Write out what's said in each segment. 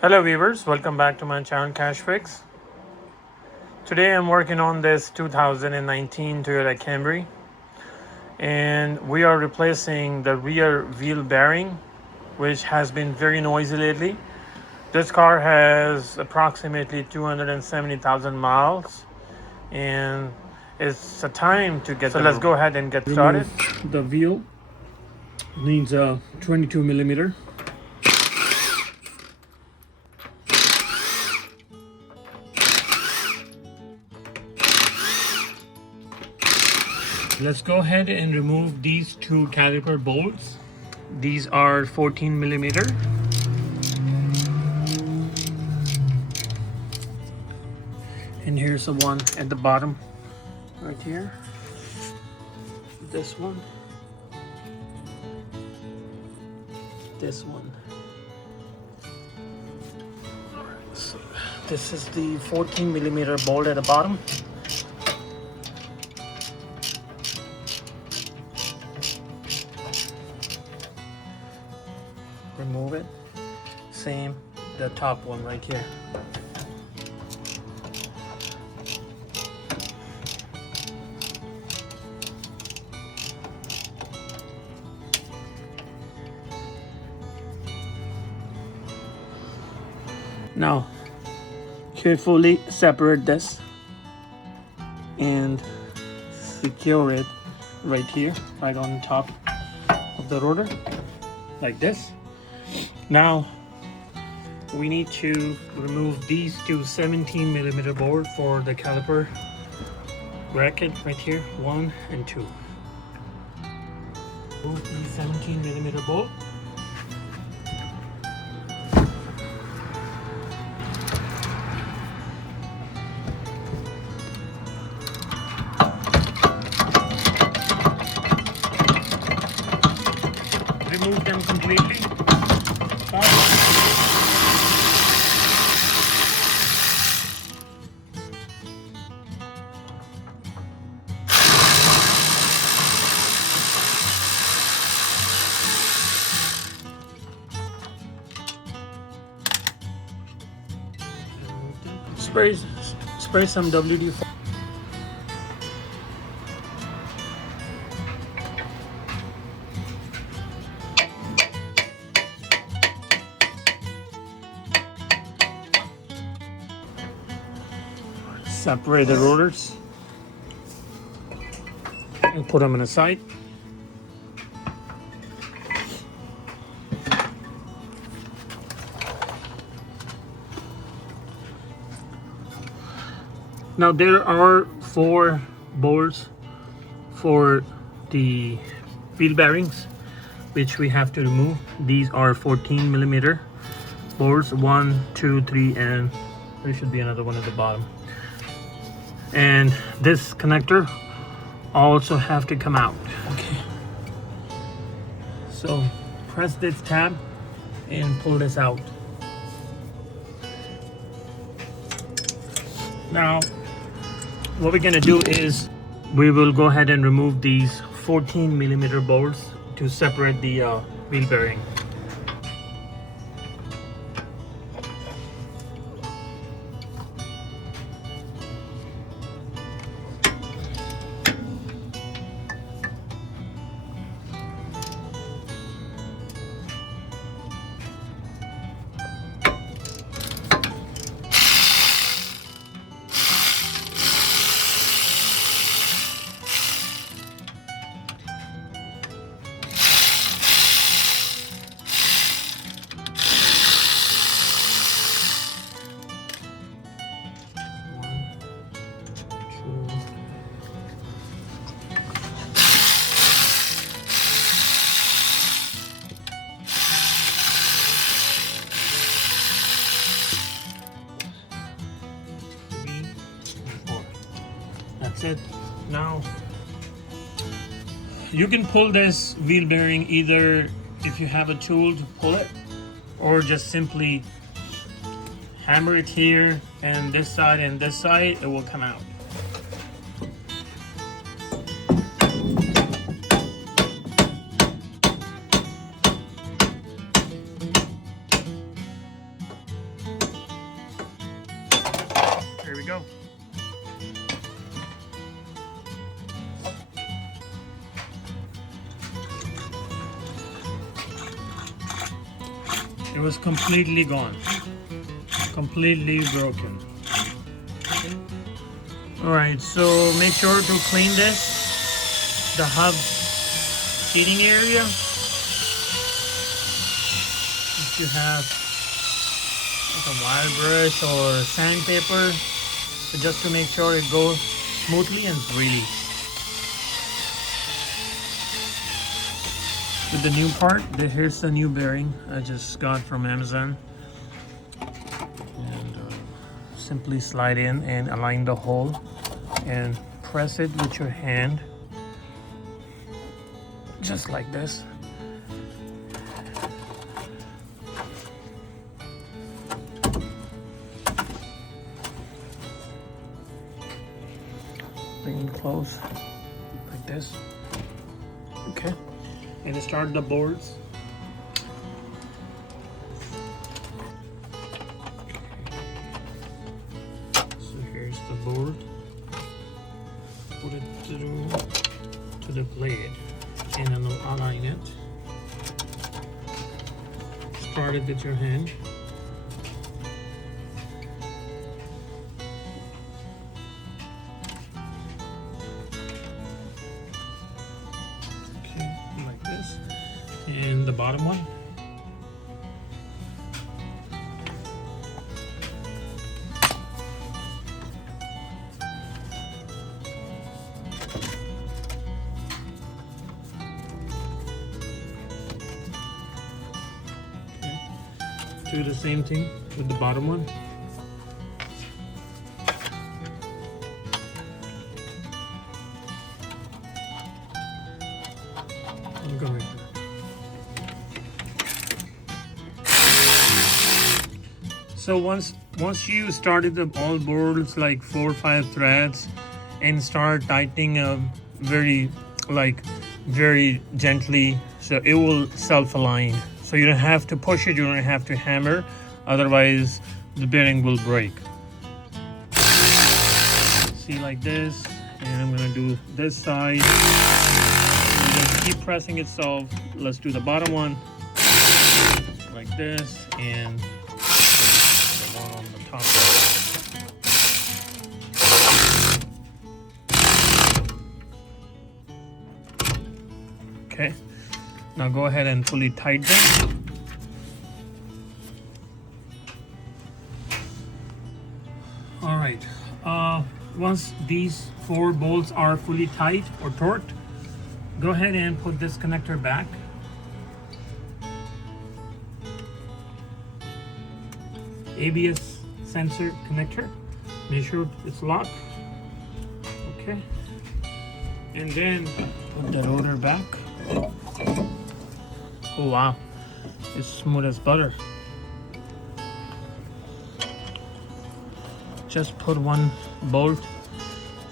Hello viewers, welcome back to my channel Kashfix. Today I'm working on this 2019 Toyota Camry, and we are replacing the rear wheel bearing, which has been very noisy lately. This car has approximately 270,000 miles, and it's a time to get. So let's go ahead and get started. The wheel needs a 22 millimeter. Let's go ahead and remove these two caliper bolts. These are 14 millimeter. And here's the one at the bottom right here. This one. This one. Alright, so this is the 14 millimeter bolt at the bottom. Remove it. Same, the top one right here. Now, carefully separate this and secure it right here, right on top of the rotor, like this. Now we need to remove these two 17 millimeter bolt for the caliper bracket right here, 1 and 2. Remove the 17 millimeter bolt. Remove them completely. Spray some WD-40. Separate the rotors and put them on the side. Now there are 4 bolts for the wheel bearings, which we have to remove. These are 14 millimeter bolts, 1, 2, 3, and there should be another one at the bottom. And this connector also have to come out. Okay. So press this tab and pull this out. Now, what we're gonna do is we will go ahead and remove these 14 millimeter bolts to separate the wheel bearing. That's it. Now you can pull this wheel bearing either if you have a tool to pull it, or just simply hammer it here and this side, it will come out. It was completely gone, completely broken. Alright, so make sure to clean this, the hub seating area. If you have like a wire brush or sandpaper, so just to make sure it goes smoothly and freely. With the new part, here's the new bearing I just got from Amazon. And simply slide in and align the hole and press it with your hand, just like this. Bring it close, like this. Okay. And start the boards. So here's the board. Put it through to the blade and then align it. Start it with your hand. Okay, like this. And the bottom one. Do the same thing with the bottom one. And go right there. So once you started the all boards like 4 or 5 threads and start tightening very gently, so it will self-align. So you don't have to push it, you don't have to hammer, otherwise the bearing will break. See, like this, and I'm gonna do this side. And just keep pressing it solve. Let's do the bottom one, like this, and the one on the top. Okay. Now go ahead and fully tighten them. All right. Once these 4 bolts are fully tight or torqued, go ahead and put this connector back. ABS sensor connector. Make sure it's locked. Okay. And then put the rotor back. Oh wow, it's smooth as butter. Just put 1 bolt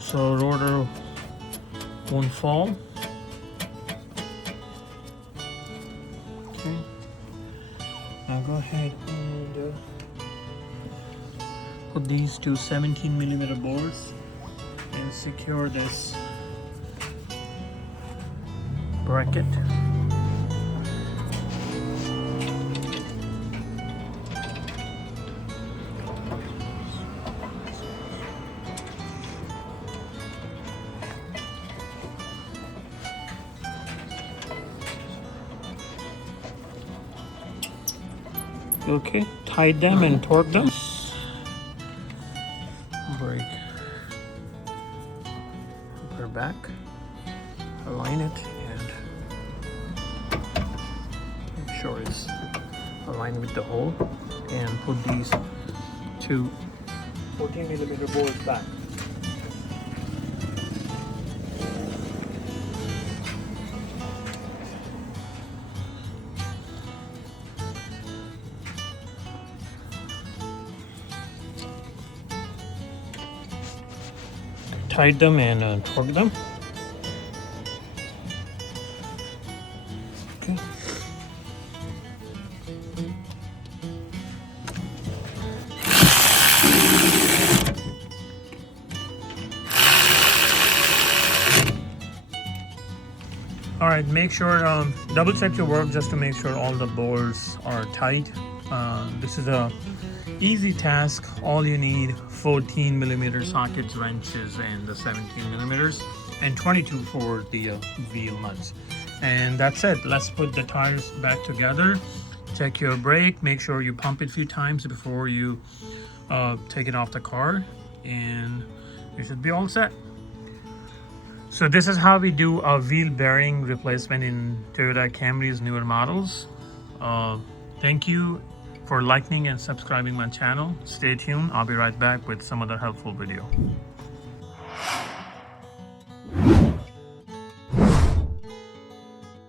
so rotor won't fall. Okay. Now go ahead and put these 2 17mm bolts and secure this bracket. Okay, tie them and torque them. Break. Put it back. Align it and make sure it's aligned with the hole. And put these 2 14mm bolts back. Tied them and torque them. Okay. All right, make sure double check your work just to make sure all the bolts are tight. This is a easy task. All you need 14 millimeter sockets, wrenches, and the 17 millimeters, and 22 for the wheel nuts. And that's it. Let's put the tires back together. Check your brake. Make sure you pump it a few times before you take it off the car, and you should be all set. So this is how we do a wheel bearing replacement in Toyota Camry's newer models. Thank you for liking and subscribing my channel. Stay tuned. I'll be right back with some other helpful video.